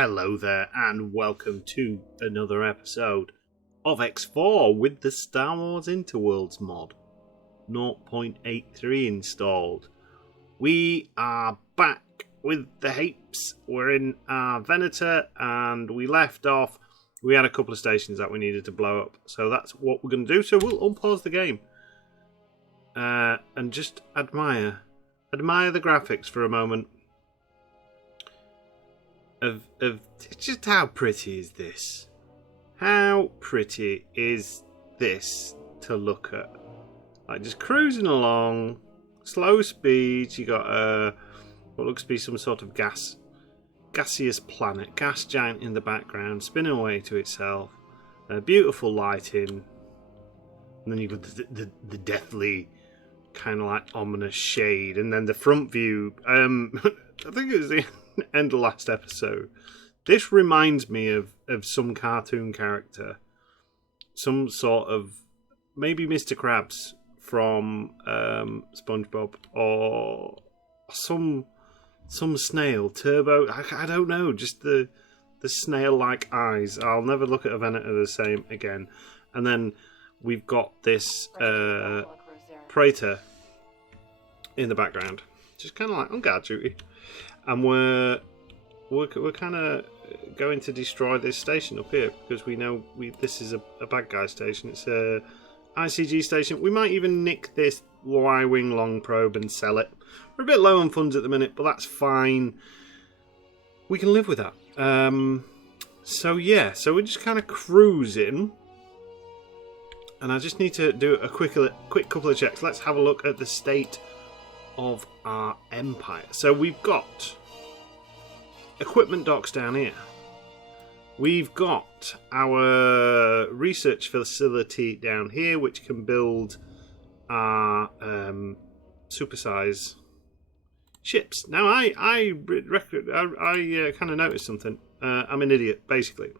Hello there, and welcome to another episode of X4 with the Star Wars Interworlds mod. 0.83 installed. We are back with the Hapes. We're in our Venator, and we left off. We had a couple of stations that we needed to blow up, so that's what we're going to do. So we'll unpause the game and just admire the graphics for a moment. Of just how pretty is this? How pretty is this to look at? Like just cruising along, slow speeds. You got what looks to be some sort of gaseous planet, gas giant in the background, spinning away to itself. Beautiful lighting, and then you got the deathly kind of like ominous shade, and then the front view. I think it was the end of last episode. This reminds me of some cartoon character, some sort of maybe Mr. Krabs from SpongeBob, or some snail, Turbo. I don't know, just the snail-like eyes. I'll never look at a Venator the same again. And then we've got this Praetor in the background, just kind of like on guard duty. And we're kind of going to destroy this station up here because we know this is a bad guy station. It's a ICG station. We might even nick this Y-wing long probe and sell it. We're a bit low on funds at the minute, but that's fine. We can live with that. So we're just kind of cruising, and I just need to do a quick couple of checks. Let's have a look at the state of our empire. So we've got equipment docks down here. We've got our research facility down here, which can build our supersize ships. Now I kind of noticed something. I'm an idiot, basically.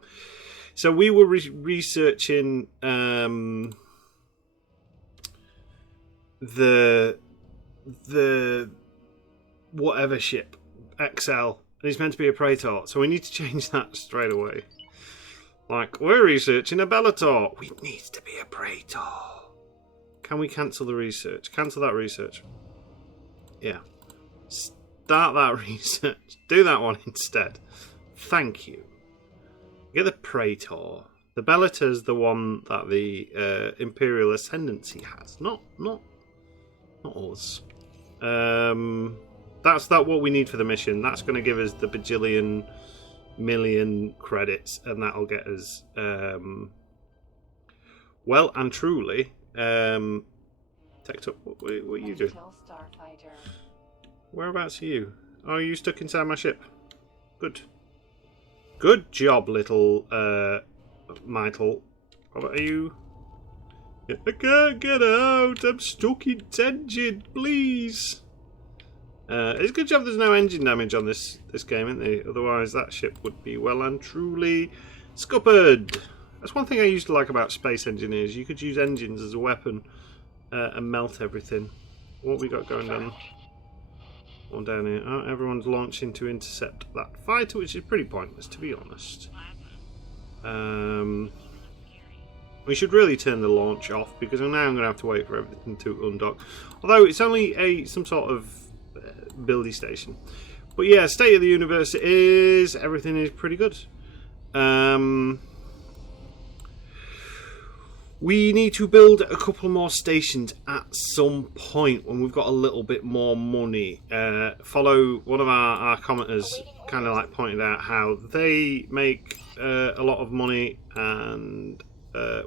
So we were researching the whatever ship, XL, and it's meant to be a Praetor, so we need to change that straight away. Like, we're researching a Bellator. It needs to be a Praetor. Can we cancel the research? Cancel that research. Yeah. Start that research. Do that one instead. Thank you. Get the Praetor. The Bellator's the one that the Imperial Ascendancy has. Not us. That's what we need for the mission. That's going to give us the bajillion million credits, and that'll get us well and truly teched up. What are you doing? Whereabouts are you? Oh, are you stuck inside my ship? Good job, little Mytel. What are you? I can't get out. I'm stuck in its engine. Please. It's a good job there's no engine damage on this game, isn't there? Otherwise, that ship would be well and truly scuppered. That's one thing I used to like about Space Engineers. You could use engines as a weapon and melt everything. What have we got going on down here? Oh, everyone's launching to intercept that fighter, which is pretty pointless, to be honest. We should really turn the launch off because now I'm going to have to wait for everything to undock. Although it's only some sort of building station. But yeah, state of the universe is everything is pretty good. We need to build a couple more stations at some point when we've got a little bit more money. Follow one of our commenters kind of like pointed out how they make a lot of money, and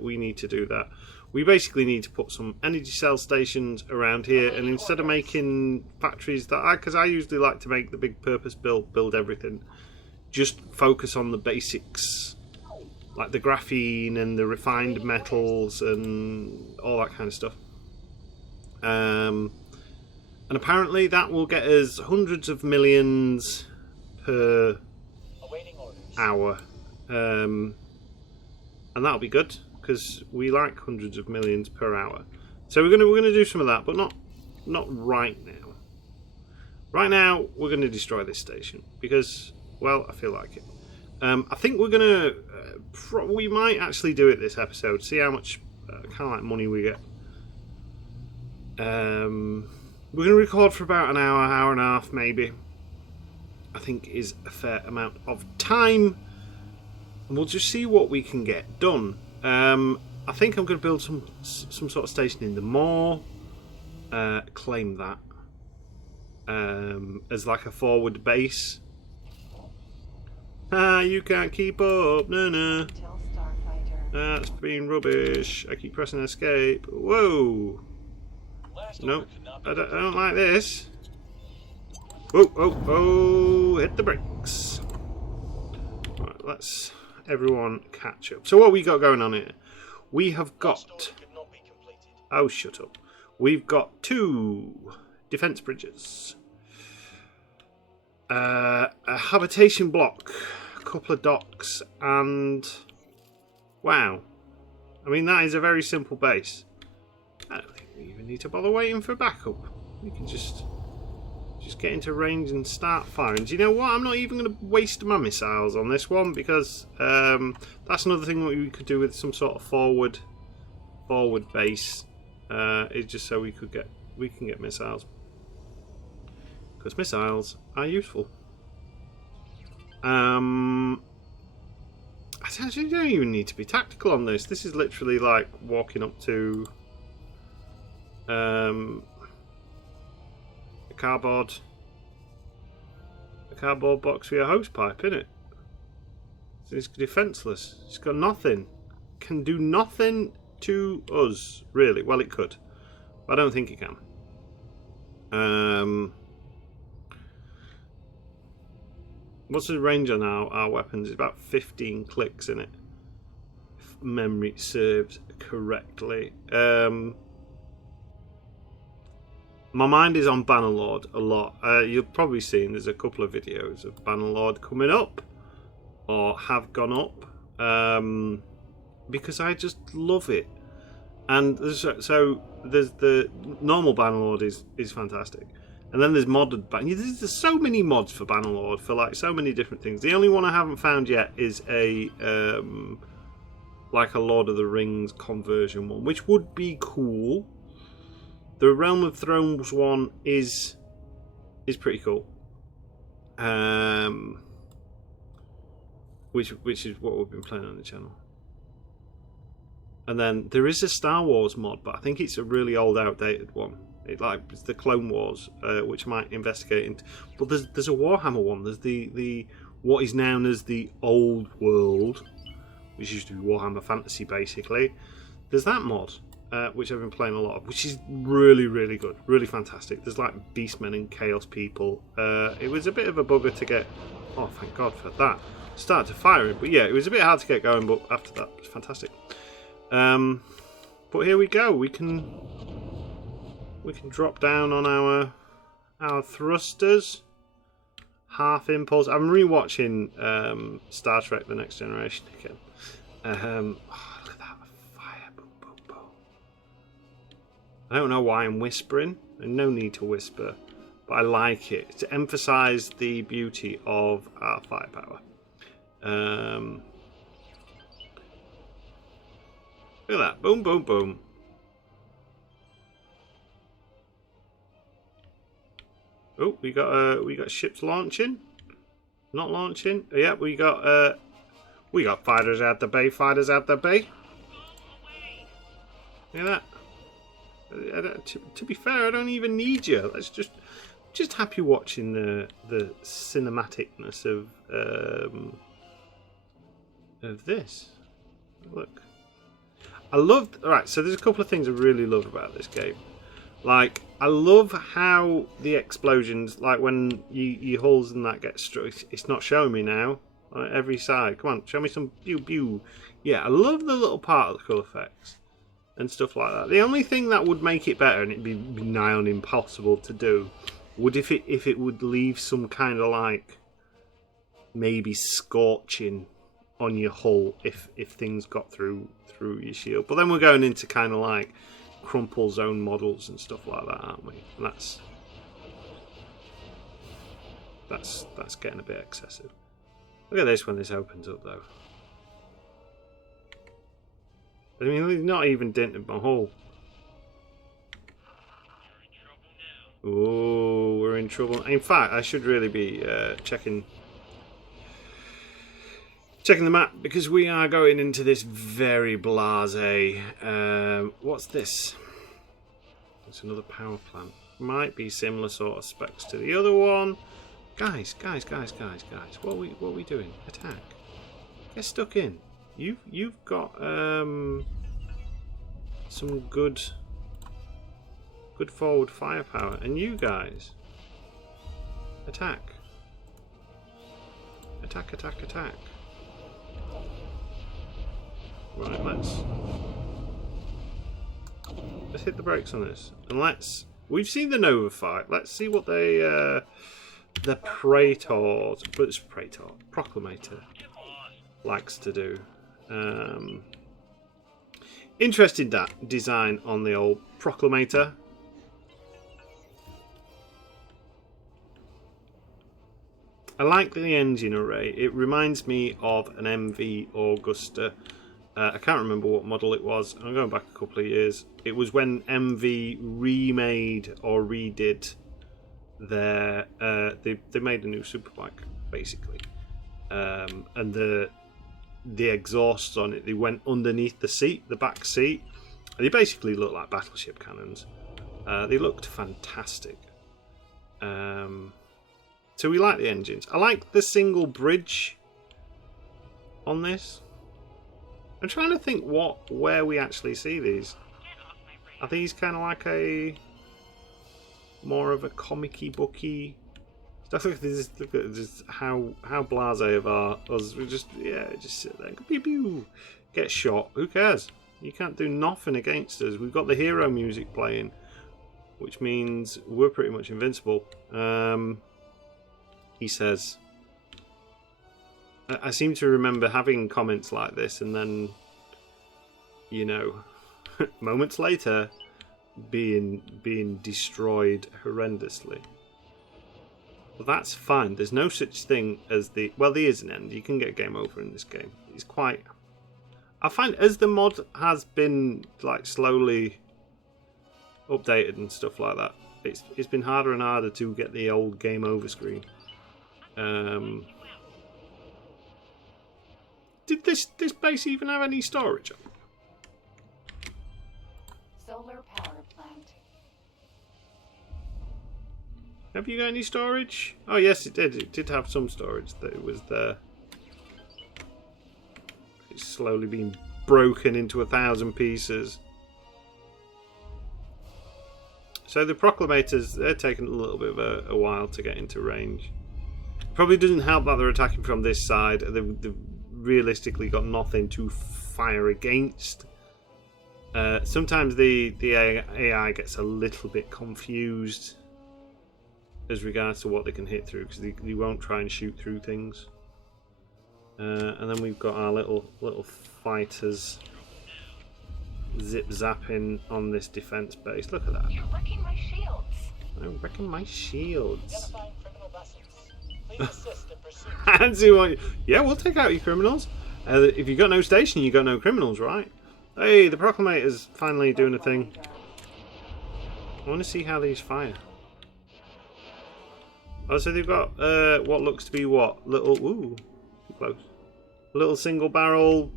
we need to do that. We basically need to put some energy cell stations around here, and instead of making factories because I usually like to make the big purpose build everything, just focus on the basics, like the graphene and the refined metals and all that kind of stuff. And apparently that will get us hundreds of millions per hour, and that'll be good, because we like hundreds of millions per hour. So we're gonna do some of that, but not right now. Right now, we're gonna destroy this station because, well, I feel like it. I think we're gonna we might actually do it this episode. See how much kind of like money we get. We're gonna record for about an hour and a half, maybe. I think is a fair amount of time, and we'll just see what we can get done. I think I'm going to build some sort of station in the moor. Claim that as like a forward base. You can't keep up, no. That's been rubbish. I keep pressing escape. Whoa. Nope, I don't like this. Oh, hit the brakes. Right, let's everyone catch up. So what we got going on here? We have got... Oh, shut up. We've got 2 defence bridges. A habitation block. A couple of docks. And... Wow. I mean, that is a very simple base. I don't think we even need to bother waiting for backup. We can just get into range and start firing. Do you know what? I'm not even going to waste my missiles on this one, because that's another thing that we could do with some sort of forward base. Is just so we can get missiles, because missiles are useful. I actually don't even need to be tactical on this. This is literally like walking up to a cardboard box with a hose pipe in it. So it's defenseless. It's got nothing. Can do nothing to us, really. Well, it could, but I don't think it can. What's the range on our weapons? It's about 15 clicks in it, if memory serves correctly. My mind is on Bannerlord a lot. You've probably seen there's a couple of videos of Bannerlord coming up, or have gone up, because I just love it. And there's the normal Bannerlord is fantastic, and then there's modded there's so many mods for Bannerlord for like so many different things. The only one I haven't found yet is a like a Lord of the Rings conversion one, which would be cool. The Realm of Thrones one is pretty cool, which is what we've been playing on the channel. And then there is a Star Wars mod, but I think it's a really old, outdated one. It's the Clone Wars, which I might investigate into. But there's a Warhammer one. There's the what is known as the Old World, which used to be Warhammer Fantasy, basically. There's that mod, which I've been playing a lot of, which is really, really good, really fantastic. There's like Beastmen and Chaos People. It was a bit of a bugger to get. Oh, thank God for that. Started to fire it, but yeah, it was a bit hard to get going. But after that, it was fantastic. But here we go. We can drop down on our thrusters. Half impulse. I'm rewatching Star Trek: The Next Generation again. Oh, look at that fire! Boom, boom, boom. I don't know why I'm whispering. There's no need to whisper, but I like it to emphasise the beauty of our firepower. Look at that! Boom, boom, boom. Oh, we got ships launching, not launching. Yeah, we got fighters out the bay. Fighters out the bay. Look at that. To be fair, I don't even need you. Let's just happy watching the cinematicness of this. Look, I loved. All right, so there's a couple of things I really love about this game. Like, I love how the explosions, like when your hulls and that get struck, it's not showing me now on every side. Come on, show me some pew pew. Yeah, I love the little particle effects and stuff like that. The only thing that would make it better, and it'd be nigh on impossible to do, would if it would leave some kind of like maybe scorching on your hull if things got through your shield. But then we're going into kind of like crumple zone models and stuff like that, aren't we? And that's getting a bit excessive. Look at this when this opens up, though. I mean, he's not even dented my hull. Oh, we're in trouble. In fact, I should really be checking the map, because we are going into this very blasé. What's this? It's another power plant. Might be similar sort of specs to the other one. Guys. What are we doing? Attack. Get stuck in. You've got some good forward firepower, and you guys attack. Attack. Right, let's hit the brakes on this, and we've seen the Nova fight. Let's see what the Proclamator likes to do. Interesting design on the old Proclamator. I like the engine array. It reminds me of an MV Augusta. I can't remember what model it was. I'm going back a couple of years. It was when MV remade or redid their... they made a new superbike, basically. And the exhausts on it, they went underneath the seat, the back seat. They basically looked like battleship cannons. They looked fantastic. So we like the engines. I like the single bridge on this. I'm trying to think where we actually see these. Are these kind of like more of a comic-y booky stuff? Look at this, how blasé of us. We just sit there and pew pew, get shot. Who cares? You can't do nothing against us. We've got the hero music playing, which means we're pretty much invincible. He says. I seem to remember having comments like this, and then, moments later, being destroyed horrendously. Well, that's fine. There's no such thing as there is an end. You can get game over in this game. It's quite. I find as the mod has been slowly updated and stuff like that, it's been harder and harder to get the old game over screen. Did this base even have any storage? Solar power plant. Have you got any storage? Oh yes, it did. It did have some storage. That it was there. It's slowly being broken into 1,000 pieces. So the Proclamators, they're taking a little bit of a while to get into range. Probably doesn't help that they're attacking from this side. They've realistically got nothing to fire against. Sometimes the AI gets a little bit confused as regards to what they can hit through, because they won't try and shoot through things. And then we've got our little fighters zip zapping on this defense base. Look at that. You're wrecking my shields. I'm wrecking my shields. Identifying criminal vessels. Please assist in pursuit. Handsy, yeah, we'll take out your criminals. If you've got no station, you've got no criminals, right? Hey, the Proclamator's finally doing a thing. I want to see how these fire. Oh, so they've got what looks to be what? Little, ooh, too close. Little single barrel,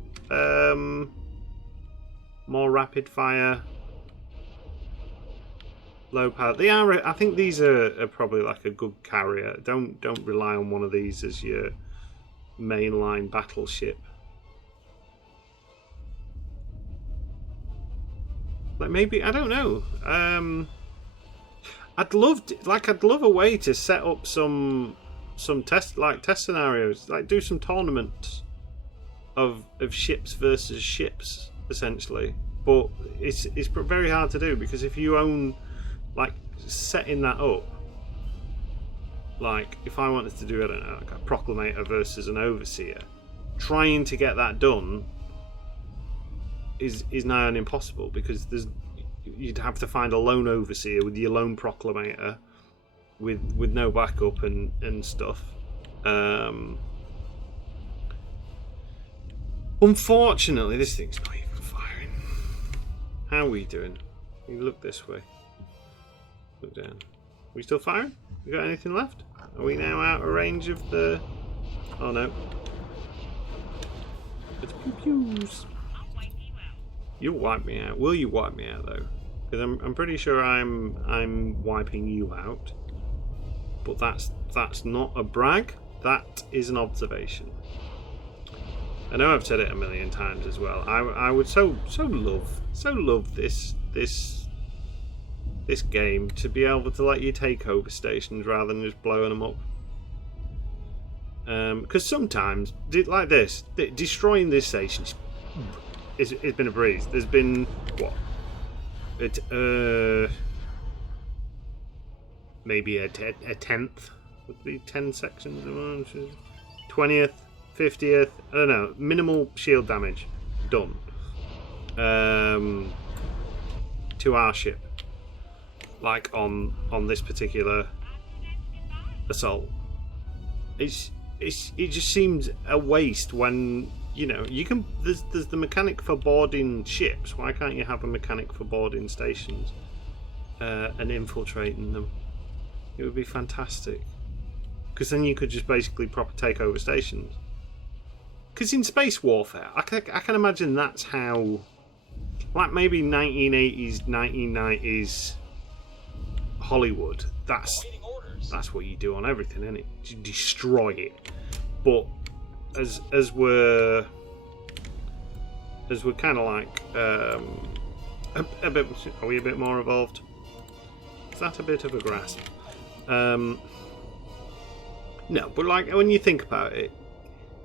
more rapid fire, low power. They are. I think these are probably like a good carrier. Don't rely on one of these as your mainline battleship. Like maybe, I don't know. I'd love a way to set up some test scenarios, like do some tournaments of ships versus ships essentially. But it's very hard to do, because if you own, like, setting that up, like if I wanted to do, I don't know, like a Proclamator versus an Overseer, trying to get that done is nigh on impossible, because you'd have to find a lone Overseer with your lone Proclamator with no backup and stuff. Unfortunately, this thing's not even firing. How are we doing? You look this way. Look down. Are we still firing? We got anything left? Are we now out of range of the... Oh no. It's pew-pews. You'll wipe me out. Will you wipe me out though? Because I'm pretty sure I'm wiping you out. But that's not a brag. That is an observation. I know I've said it a million times as well. I would so love this game to be able to let you take over stations rather than just blowing them up. Because sometimes, like this, destroying this station it's been a breeze. There's been what? Maybe a tenth. Would be 10 sections. 20th, 50th. I don't know. Minimal shield damage done. To our ship. Like on this particular assault. It just seems a waste when, you know, you can there's the mechanic for boarding ships. Why can't you have a mechanic for boarding stations and infiltrating them? It would be fantastic. Because then you could just basically proper take over stations. Because in space warfare, I can imagine that's how, like maybe 1980s, 1990s Hollywood. That's what you do on everything, isn't it? You destroy it. But as we're kind of like a bit, are we a bit more evolved? Is that a bit of a grasp? No, but like when you think about it,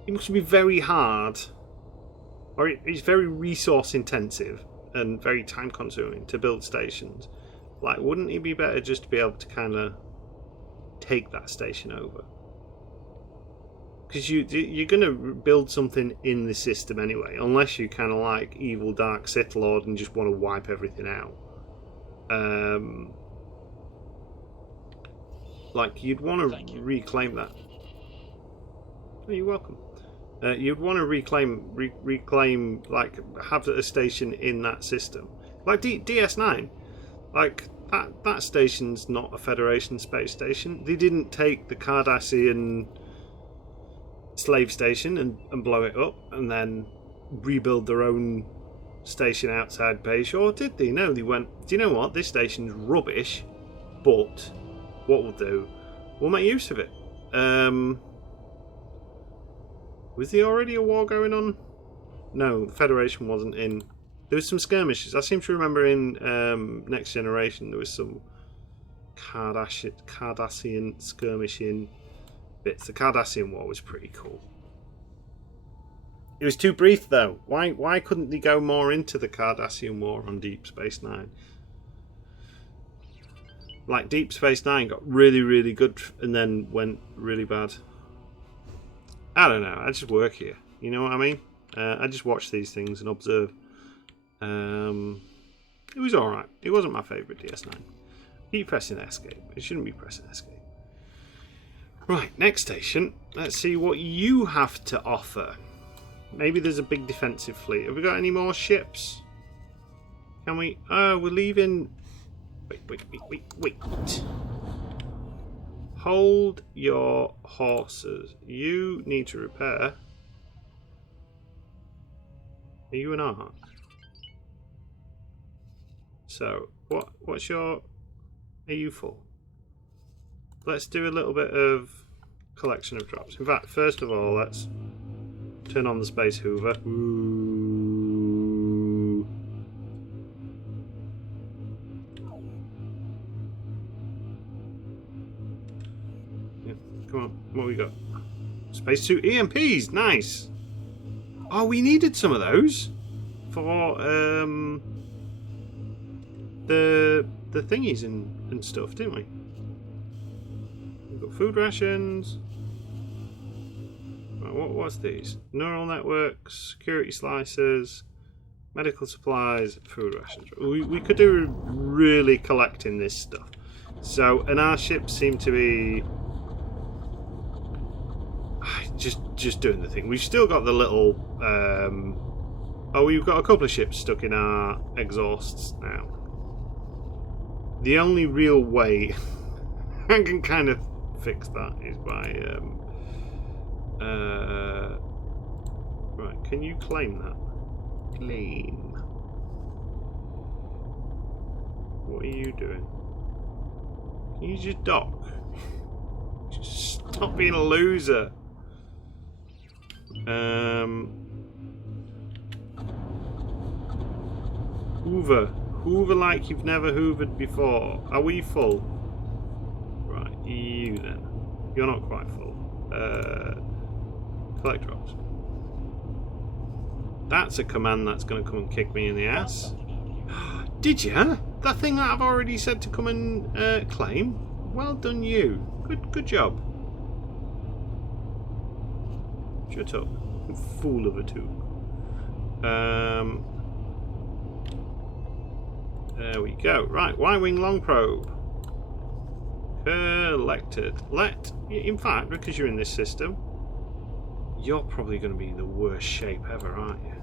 it must be very hard, or it's very resource intensive and very time consuming to build stations. Like, wouldn't it be better just to be able to kind of take that station over? Because you're going to build something in the system anyway, unless you kind of like evil dark Sith Lord and just want to wipe everything out. Like, you'd want to reclaim that. Oh, you're welcome. You'd want to reclaim, like, have a station in that system. Like DS9. Like, that station's not a Federation space station. They didn't take the Cardassian slave station and blow it up and then rebuild their own station outside Bayshore, did they? No, they went, do you know what? This station's rubbish, but what we'll do, we'll make use of it. Was there already a war going on? No, the Federation wasn't in. There was some skirmishes. I seem to remember in Next Generation there was some Cardassian skirmishing bits. The Cardassian War was pretty cool. It was too brief though. Why couldn't they go more into the Cardassian War on Deep Space Nine? Like, Deep Space Nine got really, really good and then went really bad. I don't know. I just work here. You know what I mean? I just watch these things and observe. It was alright. It wasn't my favourite DS9. Keep pressing escape. It shouldn't be pressing escape. Right, next station. Let's see what you have to offer. Maybe there's a big defensive fleet. Have we got any more ships? Can we... Oh, we're leaving... Wait. Hold your horses. You need to repair. Are you an arc? So, what's your... Are you full? Let's do a little bit of collection of drops. In fact, first of all, let's turn on the Space Hoover. Ooh. Yeah, come on, what we got? Spacesuit EMPs, nice. Oh, we needed some of those for the thingies and stuff, didn't we? We've got food rations. Right, what's these? Neural networks, security slices, medical supplies, food rations. We could do really collecting this stuff. So, and our ships seem to be... just doing the thing. We've still got the little. Oh, we've got a couple of ships stuck in our exhausts now. The only real way I can kind of fix that is by. Right, can you claim that? Claim. What are you doing? Can you just dock? Just stop being a loser. Hoover like you've never hoovered before. Are we full? Right, you then. You're not quite full. Collect drops. That's a command that's going to come and kick me in the ass. Did ya? That thing that I've already said to come and claim? Well done you. Good job. Shut up. Fool of a tube. There we go. Right, Y-wing long probe. Collected. In fact, because you're in this system, you're probably going to be in the worst shape ever, aren't you?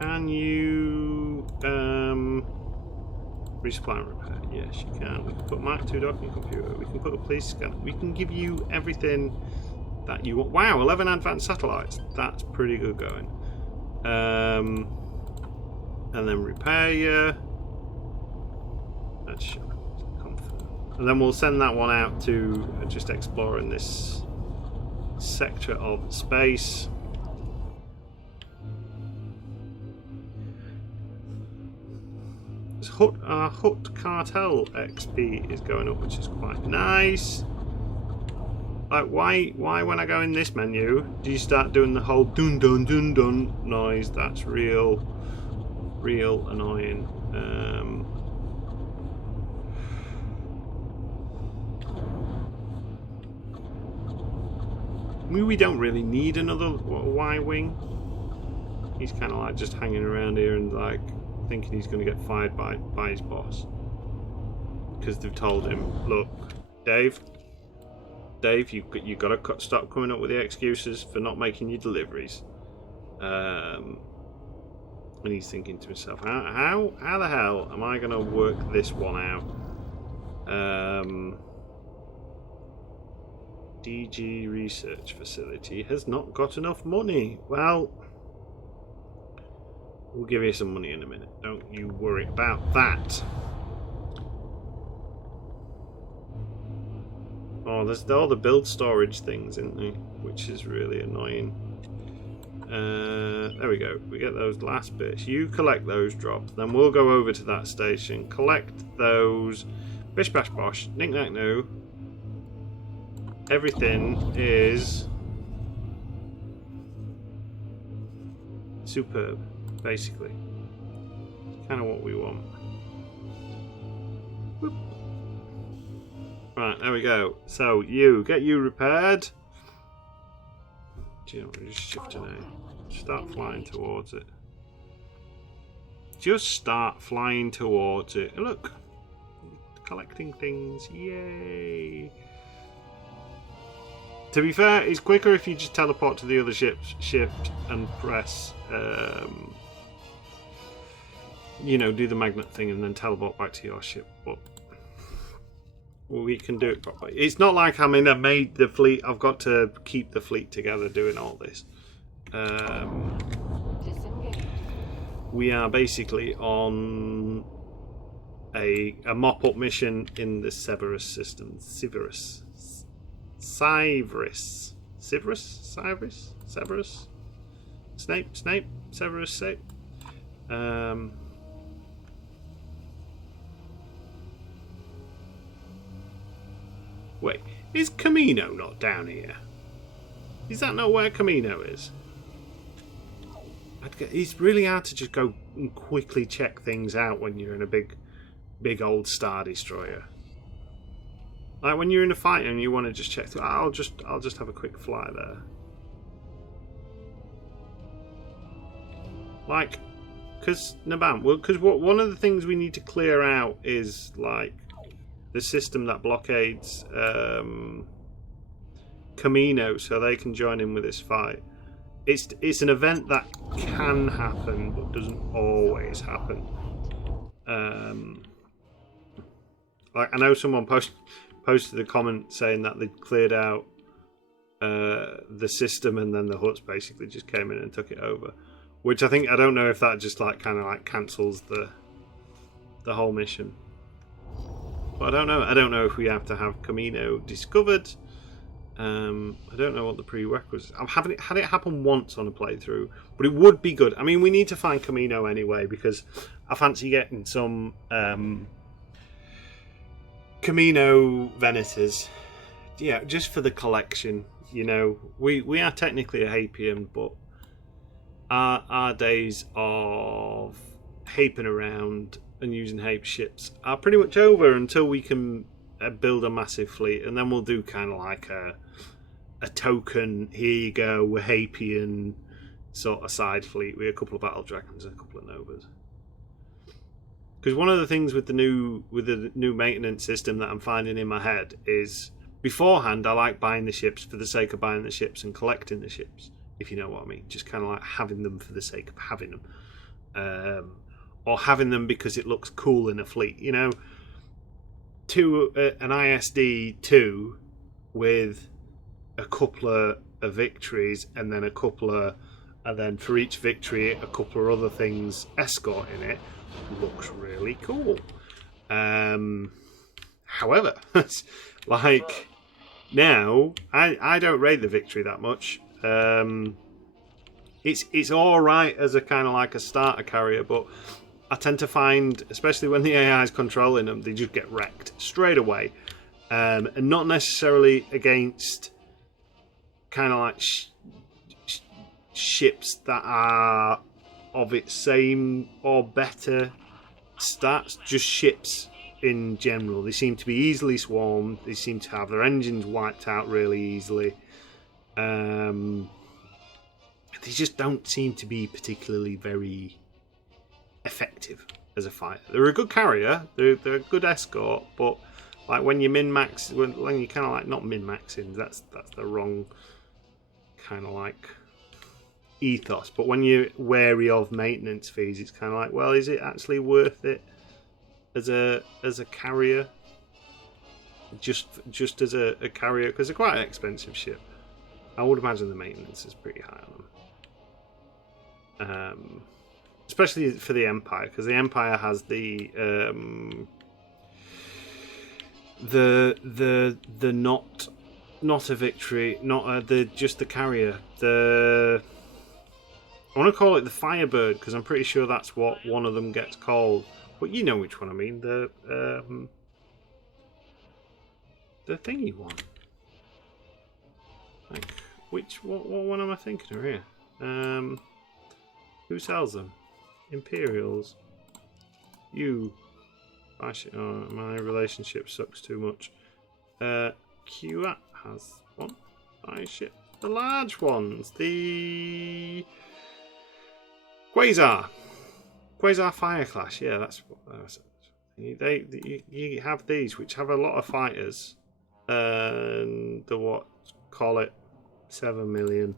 Can you resupply and repair? Yes, you can. We can put Mark II docking computer. We can put a police scanner. We can give you everything that you want. Wow, 11 advanced satellites. That's pretty good going. And then repair you. That's comfort. And then we'll send that one out to just exploring this sector of space. Our Hut Cartel XP is going up, which is quite nice. Like, why when I go in this menu, do you start doing the whole dun dun dun dun noise? That's real annoying. I mean, we don't really need another Y-wing. He's kind of like just hanging around here and like thinking he's going to get fired by his boss because they've told him, look, Dave, you got to stop coming up with the excuses for not making your deliveries. And he's thinking to himself, how the hell am I going to work this one out? DG research facility has not got enough money. Well, we'll give you some money in a minute. Don't you worry about that. Oh, there's all the build storage things, isn't there? Which is really annoying. There we go. We get those last bits. You collect those drops. Then we'll go over to that station. Collect those. Bish bash bosh. Knick knack no. Everything is superb, basically. Kind of what we want. Whoop. Right, there we go. So get you repaired. Do you know what? Just shift an A. Start flying towards it. Just start flying towards it. Look, collecting things. Yay! To be fair, it's quicker if you just teleport to the other shift and press, do the magnet thing and then teleport back to your ship. But we can do it properly. It's not like I've made the fleet. I've got to keep the fleet together doing all this. We are basically on a mop-up mission in the Syvris system. Syvris. Snape, Syvris, Snape. Wait, is Camino not down here? Is that not where Camino is? It's really hard to just go and quickly check things out when you're in a big old Star Destroyer. Like when you're in a fight and you want to just check, I'll just have a quick fly there. Like, because one of the things we need to clear out is like the system that blockades Camino so they can join in with this fight. It's an event that can happen but doesn't always happen. Like I know someone posted a comment saying that they'd cleared out the system and then the Huts basically just came in and took it over, which I don't know if that just like kind of like cancels the whole mission. But I don't know if we have to have Camino discovered. I don't know what the prerequisites. I've had it happen once on a playthrough, but it would be good. I mean, we need to find Camino anyway because I fancy getting some Camino Venators. Yeah, just for the collection. You know, we are technically a Hapian, but our days of haping around and using Hape ships are pretty much over until we can build a massive fleet, and then we'll do kind of like a token. Here you go, we're Hapian sort of side fleet with a couple of battle dragons and a couple of novas. Because one of the things with the new maintenance system that I'm finding in my head is beforehand I like buying the ships for the sake of buying the ships and collecting the ships, if you know what I mean. Just kind of like having them for the sake of having them, or having them because it looks cool in a fleet. You know, an ISD 2 with a couple of victories and then and then for each victory a couple of other things escorting it looks really cool. However, like now I don't rate the victory that much. It's all right as a kind of like a starter carrier, but I tend to find, especially when the AI is controlling them, they just get wrecked straight away, and not necessarily against kind of like ships that are of its same or better stats, just ships in general. They seem to be easily swarmed, they seem to have their engines wiped out really easily. They just don't seem to be particularly very effective as a fighter. They're a good carrier, they're a good escort, but like when you min-max, when you kind of like not min-maxing, that's the wrong kind of like ethos, but when you're wary of maintenance fees, it's kind of like, well, is it actually worth it as a carrier, just as a carrier, because they're quite an expensive ship. I would imagine the maintenance is pretty high on them, especially for the Empire, because the Empire has the not a victory, not just the carrier. I want to call it the Firebird because I'm pretty sure that's what one of them gets called. But you know which one I mean. The thingy one. Like what one am I thinking of here? Who sells them? Imperials. You. My relationship sucks too much. QAT has one. My ship. The large ones. The Quasar Fire Clash. Yeah, that's what you have these, which have a lot of fighters, and call it 7 million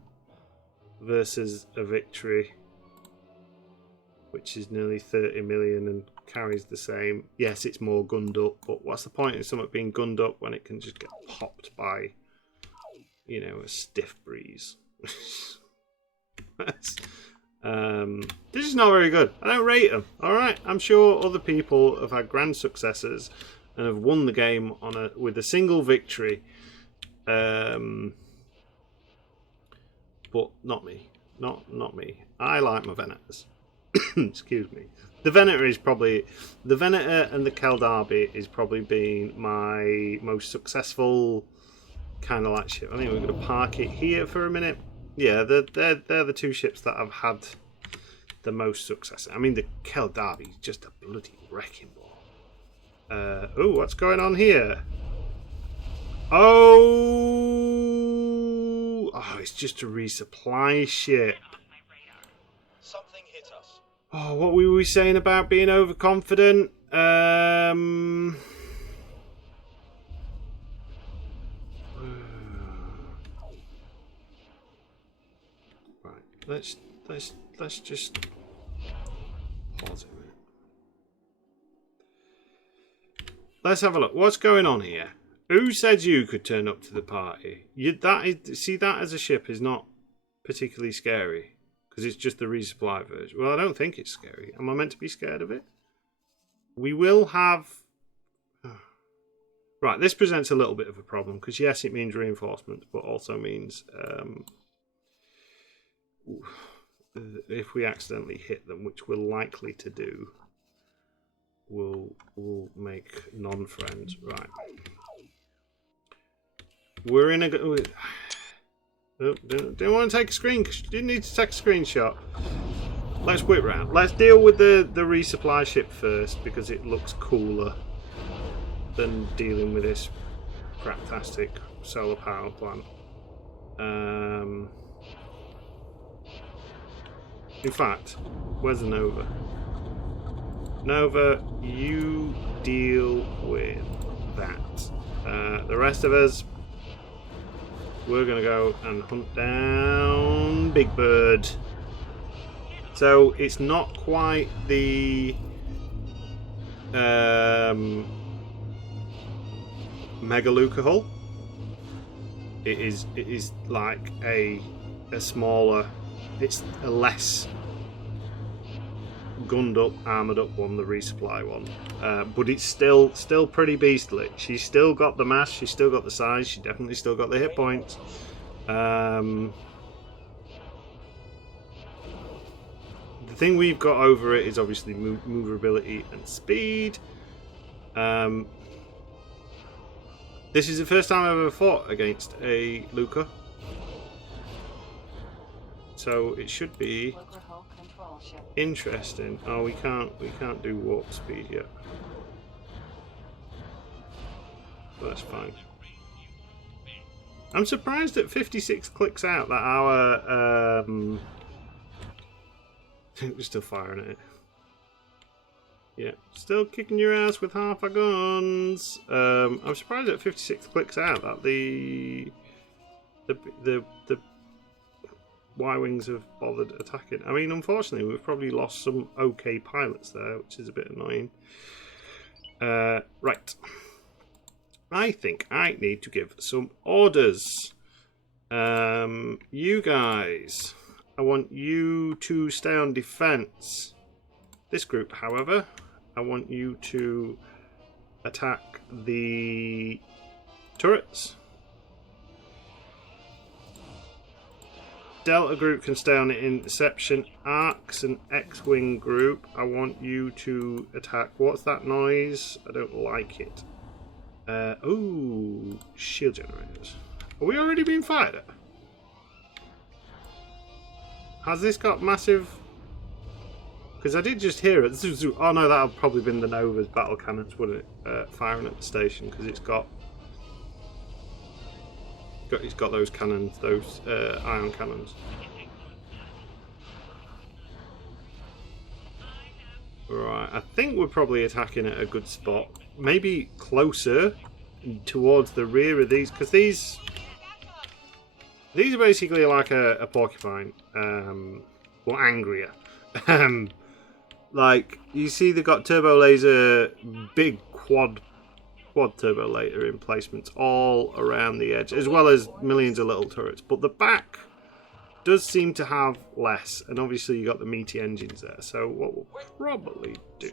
versus a victory, which is nearly 30 million and carries the same. Yes, it's more gunned up, but what's the point of something being gunned up when it can just get popped by, a stiff breeze? This is not very good. I don't rate them. Alright, I'm sure other people have had grand successes and have won the game with a single victory, but not me. Not me. I like my Venators. Excuse me. The Venator and the Keldarby is probably been my most successful kind of like ship. I think we're going to park it here for a minute. Yeah, they're the two ships that I've had the most success. I mean, the Keldarby is just a bloody wrecking ball. Oh, what's going on here? Oh, it's just a resupply ship. Something hit us. Oh, what were we saying about being overconfident? let's just pause it a minute. Let's have a look. What's going on here? Who said you could turn up to the party? See, that as a ship is not particularly scary because it's just the resupply version. Well, I don't think it's scary. Am I meant to be scared of it? We will have. Right, this presents a little bit of a problem because yes, it means reinforcements, but also means if we accidentally hit them, which we're likely to do, we'll make non-friends. Right. We're in a. Don't want to take a screen. Didn't need to take a screenshot. Let's whip round. Let's deal with the resupply ship first because it looks cooler than dealing with this craptastic solar power plant. In fact, where's the Nova? Nova, you deal with that. The rest of us, we're going to go and hunt down Big Bird. So it's not quite the Megaluca hull. It is like a smaller, it's a less gunned up, armoured up one, the resupply one. But it's still pretty beastly. She's still got the mass, she's still got the size, she definitely still got the hit points. The thing we've got over it is obviously maneuverability and speed. This is the first time I've ever fought against a Luca, so it should be interesting. Oh, we can't do warp speed yet. But that's fine. I'm surprised at 56 clicks out that our we're still firing at it. Yeah, still kicking your ass with half our guns. I'm surprised at 56 clicks out that the Y-Wings have bothered attacking. I mean, unfortunately, we've probably lost some okay pilots there, which is a bit annoying. Right. I think I need to give some orders. You guys, I want you to stay on defense. This group, however, I want you to attack the turrets. Delta group can stay on interception. Arcs and X-Wing group, I want you to attack. What's that noise? I don't like it. Ooh, shield generators. Are we already being fired at? Has this got massive... Because I did just hear it. Oh no, that would probably been the Nova's battle cannons, wouldn't it? Firing at the station, because it's got those cannons, those ion cannons. Right, I think we're probably attacking at a good spot. Maybe closer towards the rear of these, because these are basically like a porcupine, or angrier. Like, you see they've got turbo laser, big quad turbo laser emplacements all around the edge, as well as millions of little turrets. But the back does seem to have less, and obviously you got the meaty engines there. So what we'll probably do...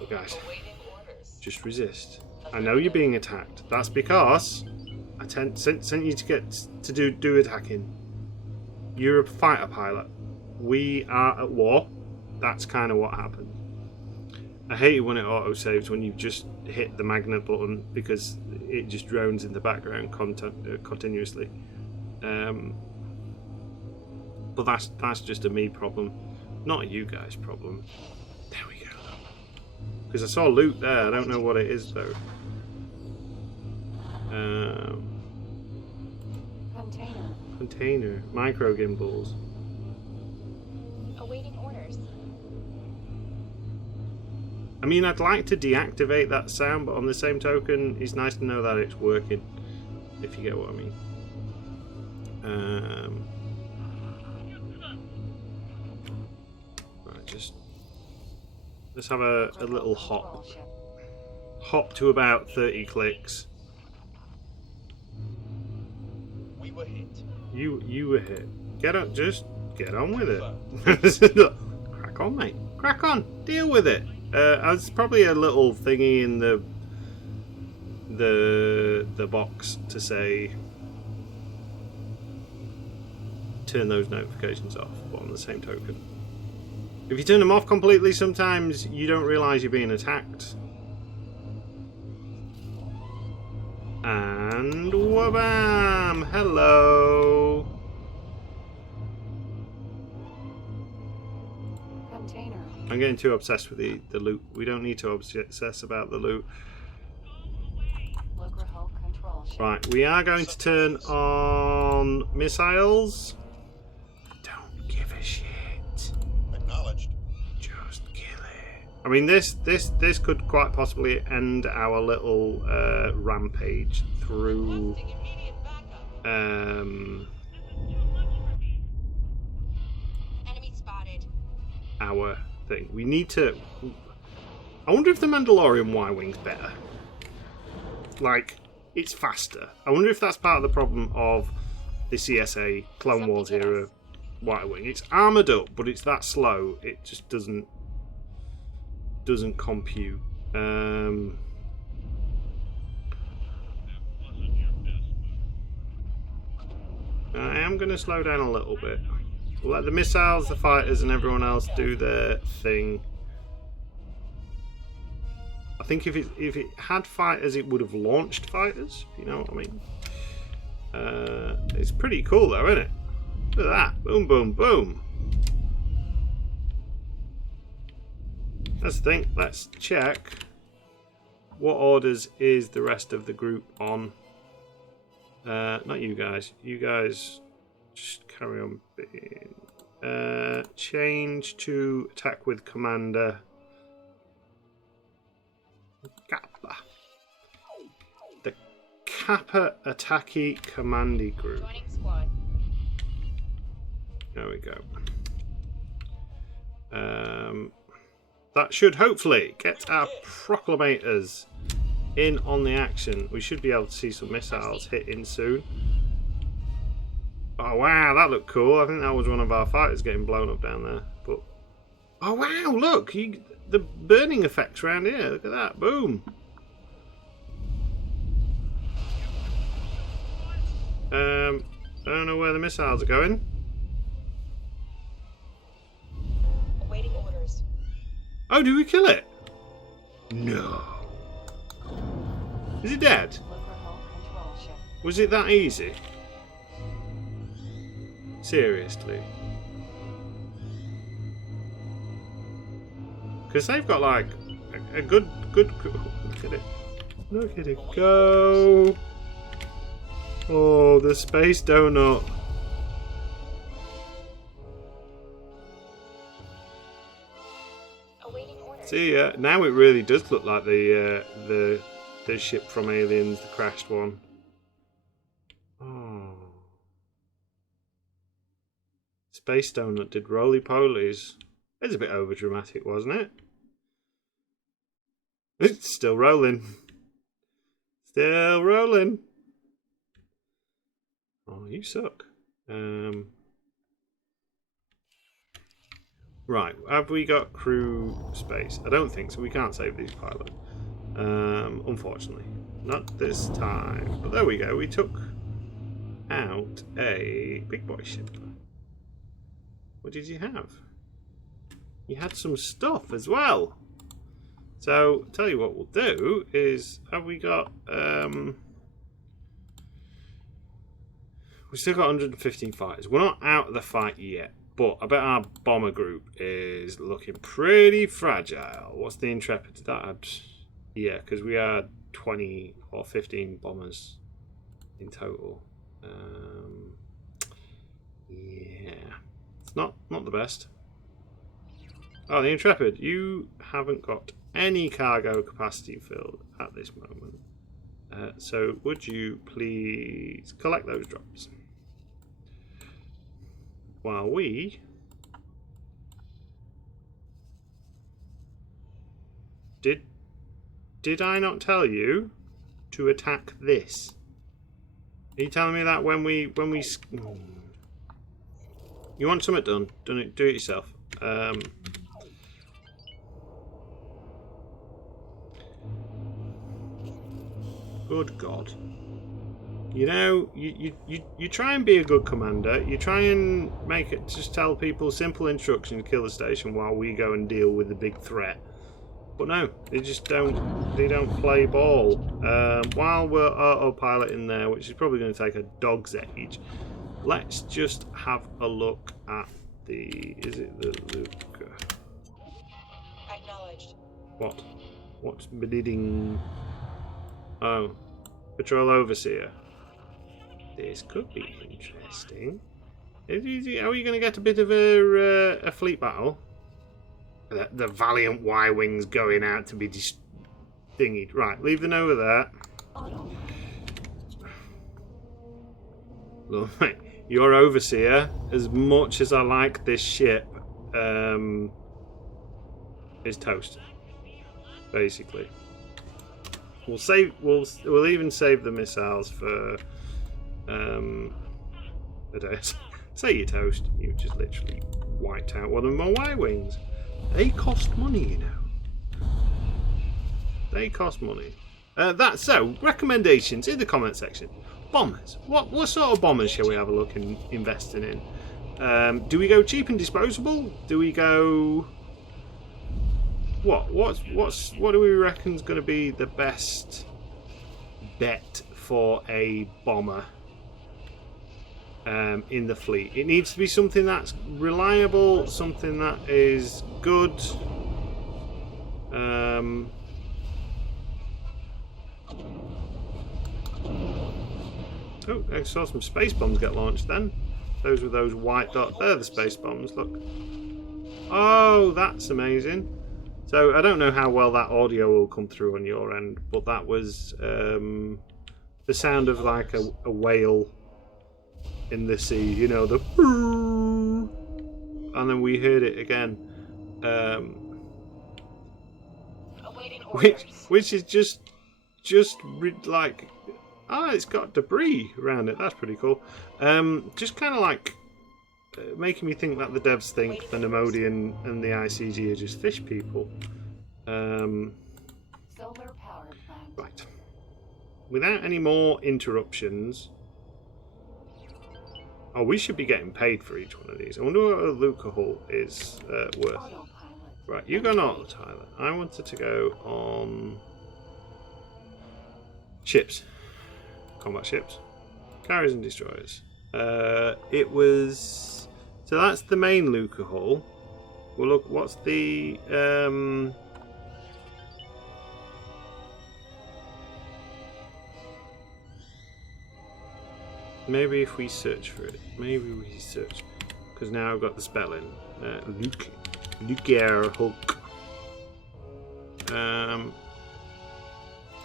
Look, guys, just resist. I know you're being attacked. That's because I sent you to do attacking. You're a fighter pilot. We are at war. That's kind of what happened. I hate it when it auto-saves when you just hit the magnet button because it just drones in the background continuously. But that's just a me problem, not a you guys problem. There we go. Because I saw loot there. I don't know what it is though. Container. Micro gimbals. Awaiting orders. I mean, I'd like to deactivate that sound, but on the same token, it's nice to know that it's working, if you get what I mean. Let's have a little hop. Hop to about 30 clicks. We were hit. You were hit. Get on, just get on with it. Crack on, mate. Crack on. Deal with it. There's probably a little thingy in the box to say turn those notifications off. But on the same token, if you turn them off completely, sometimes you don't realise you're being attacked. And wabam! Hello. Container. I'm getting too obsessed with the loot. We don't need to obsess about the loot. Local hull control ship. Right, we are going to turn on missiles. Don't give a shit. Acknowledged. Just kill it. I mean, this could quite possibly end our little rampage through Enemy spotted. our thing. We need to. I wonder if the Mandalorian Y-wing's better. Like, it's faster. I wonder if that's part of the problem of the CSA Clone Wars era Y-wing. It's armored up, but it's that slow. It just doesn't compute. I am going to slow down a little bit. We'll let the missiles, the fighters, and everyone else do their thing. I think if it had fighters, it would have launched fighters. If you know what I mean. It's pretty cool, though, isn't it? Look at that! Boom, boom, boom. Let's think. Let's check. What orders is the rest of the group on? Not you guys. You guys just carry on being. Change to attack with commander. Kappa. The Kappa Attacky Commandy Group. Joining squad. There we go. That should hopefully get our proclamators in on the action. We should be able to see some missiles hit in soon. Oh wow, that looked cool. I think that was one of our fighters getting blown up down there. But oh wow, look, the burning effects around here. Look at that, boom. I don't know where the missiles are going. Awaiting orders. Oh, did we kill it? No. Is it dead? Local hull control ship. Was it that easy? Seriously? Because they've got like a good. Look at it. Look at it go. Oh, the space donut. Awaiting orders. See, now it really does look like the ship from Aliens, the crashed one. Oh. Space Donut did roly-polies. It's a bit over-dramatic, wasn't it? It's still rolling. Still rolling. Oh, you suck. Right, have we got crew space? I don't think so. We can't save these pilots. Unfortunately. Not this time. But there we go. We took out a big boy ship. What did you have? You had some stuff as well. So, tell you what we'll do is, have we got, we've still got 115 fighters. We're not out of the fight yet, but I bet our bomber group is looking pretty fragile. What's the Intrepid? That had, yeah, because we had 20 or 15 bombers in total. Yeah, it's not the best. Oh, the Intrepid, you haven't got any cargo capacity filled at this moment. So would you please collect those drops? While we Did I not tell you to attack this? Are you telling me that when we you want something done? Do it yourself. Good God. You know, you try and be a good commander. You try and make it, just tell people simple instructions, kill the station while we go and deal with the big threat. But no, they just don't. They don't play ball. While we're autopiloting there, which is probably going to take a dog's age, let's just have a look at the. Is it the Luke? Acknowledged. What? What's bidding? Oh, patrol overseer. This could be interesting. Are you going to get a bit of a fleet battle? The valiant Y-wings going out to be thingied. Right, leave them over there. Look, your overseer, as much as I like this ship, is toast. Basically, we'll even save the missiles for the day. Say you're toast. You've just literally wiped out one of my Y-wings. They cost money, you know. They cost money. So, recommendations in the comment section. Bombers. What sort of bombers shall we have a look in investing in? Do we go cheap and disposable? Do we go... What do we reckon is going to be the best bet for a bomber in the fleet? It needs to be something that's reliable, something that is good. Oh, I saw some space bombs get launched then. Those were those white dots. They're the space bombs, look. Oh, that's amazing. So I don't know how well that audio will come through on your end, but that was the sound of like a whale in the sea, you know, the and then we heard it again, which is just like, it's got debris around it. That's pretty cool. Just kind of like making me think that the devs think the Nemodian and the ICG are just fish people. Solar power plant. Right. Without any more interruptions. Oh, we should be getting paid for each one of these. I wonder what a Luca hull is worth. Autopilot. Right, you go on autopilot. I wanted to go on ships. Combat ships. Carriers and destroyers. It was... So that's the main Luca hull. Well, look, what's the... Maybe if we search for it. Maybe we search. Because now I've got the spelling. Lucaire Hulk.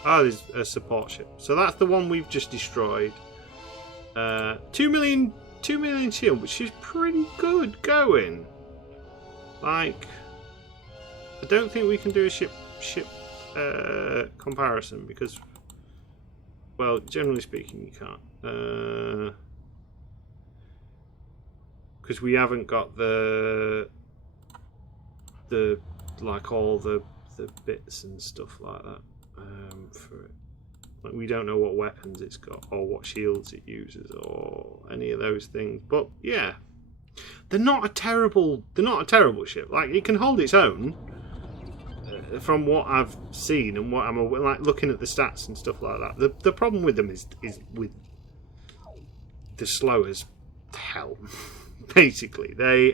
There's a support ship. So that's the one we've just destroyed. 2 million shield, which is pretty good going. Like, I don't think we can do a ship comparison because, well, generally speaking, you can't. Because we haven't got the like all the bits and stuff like that for it. Like, we don't know what weapons it's got or what shields it uses or any of those things. But yeah, they're not a terrible ship. Like, it can hold its own. From what I've seen and what I'm like looking at the stats and stuff like that, the problem with them is with the slow as hell. Basically, they're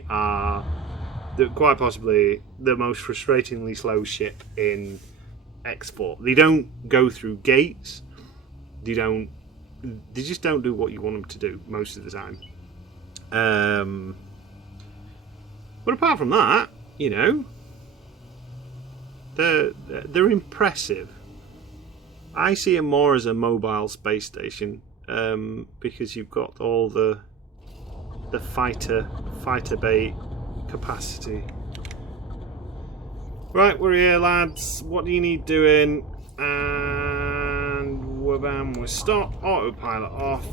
quite possibly the most frustratingly slow ship in X4. They don't go through gates. They just don't do what you want them to do most of the time. But apart from that, you know, they're impressive. I see it more as a mobile space station because you've got all the fighter bay capacity. Right, we're here, lads. What do you need doing? And wabam, we stop. Autopilot off.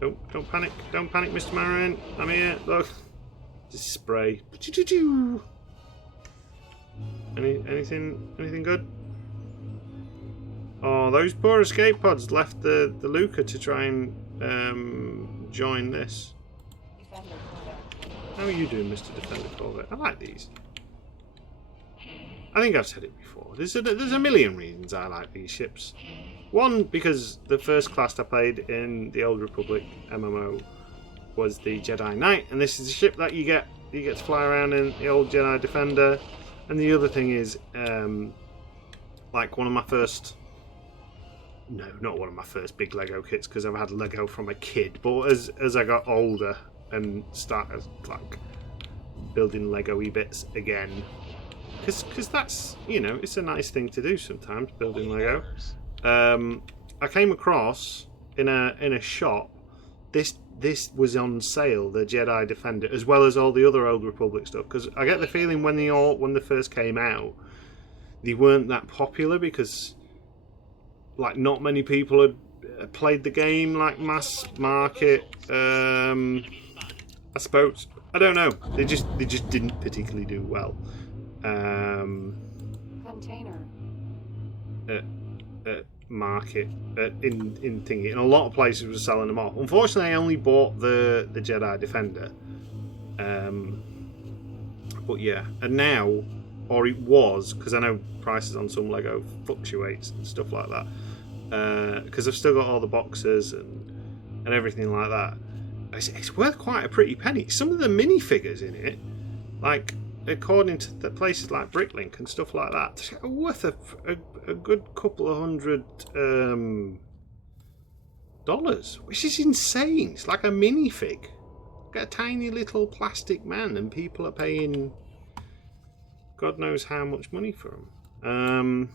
Don't panic. Don't panic, Mr. Marin. I'm here. Look. Just spray. Anything good? Oh, those poor escape pods left the Luca to try and join this. How are you doing, Mr. Defender Corvette? I like these. I think I've said it before. There's a million reasons I like these ships. One, because the first class I played in the Old Republic MMO was the Jedi Knight, and this is a ship that you get to fly around in the old Jedi Defender. And the other thing is, like one of my first, no, not one of my first big Lego kits, because I've had Lego from a kid. But as I got older and started like building Lego-y bits again, because that's, you know, it's a nice thing to do sometimes, building Lego. I came across in a shop this was on sale, the Jedi Defender, as well as all the other Old Republic stuff, because I get the feeling when they first came out, they weren't that popular because like not many people had played the game, like mass market. I suppose, I don't know, they just didn't particularly do well. Container. Market in thingy, and a lot of places were selling them off. Unfortunately, I only bought the Jedi Defender, but yeah, and now, or it was, because I know prices on some Lego fluctuates and stuff like that, because I've still got all the boxes and everything like that. It's worth quite a pretty penny. Some of the minifigures in it, like according to the places like Bricklink and stuff like that, are worth a good couple of $100, which is insane. It's like a minifig, like a tiny little plastic man, and people are paying God knows how much money for them.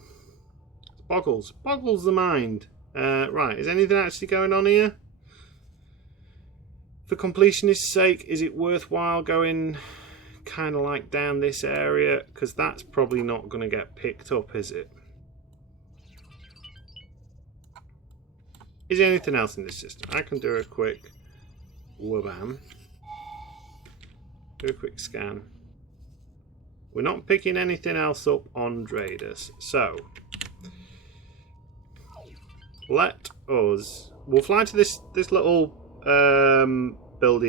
Boggles the mind. Right, is anything actually going on here? For completionist's sake, is it worthwhile going kind of like down this area? Because that's probably not going to get picked up, is it? Is there anything else in this system? I can do a quick wabam. Do a quick scan. We're not picking anything else up on Dradus, so let us. We'll fly to this little build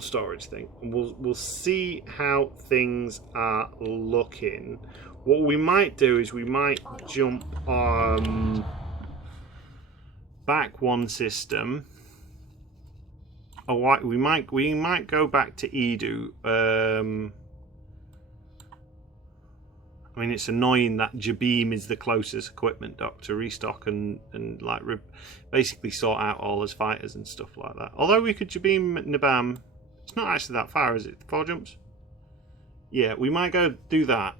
storage thing, and we'll see how things are looking. What we might do is we might jump back one system. Oh, we might go back to Edu. I mean, it's annoying that Jabeam is the closest equipment dock to restock and like basically sort out all his fighters and stuff like that. Although we could Jabeam Nabam, it's not actually that far, is it? 4 jumps? Yeah, we might go do that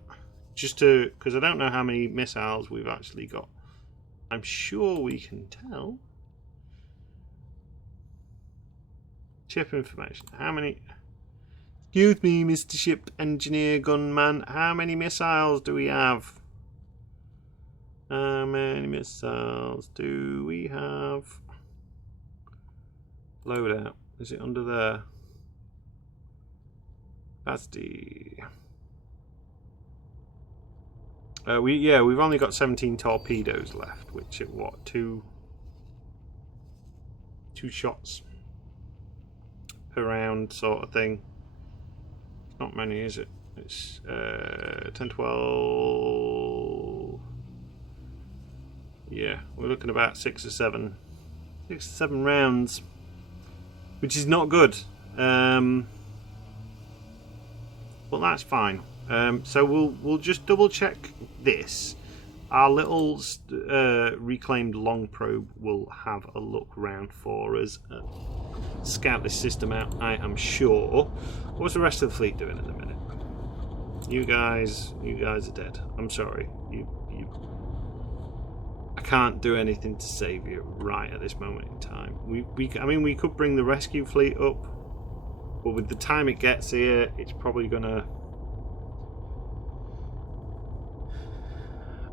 just to, because I don't know how many missiles we've actually got. I'm sure we can tell. Chip information. How many? Excuse me, Mr. Ship Engineer Gunman. How many missiles do we have? How many missiles do we have? Loadout. Is it under there? That's the. We've only got 17 torpedoes left, which at what, two shots per round sort of thing. Not many, is it? It's 10, 12. Yeah, we're looking about 6 or 7 rounds, which is not good. But that's fine. So we'll just double check this. Our little reclaimed long probe will have a look round for us. Scout this system out, I am sure. What's the rest of the fleet doing at the minute? You guys are dead. I'm sorry. I can't do anything to save you right at this moment in time. I mean, we could bring the rescue fleet up, but with the time it gets here, it's probably gonna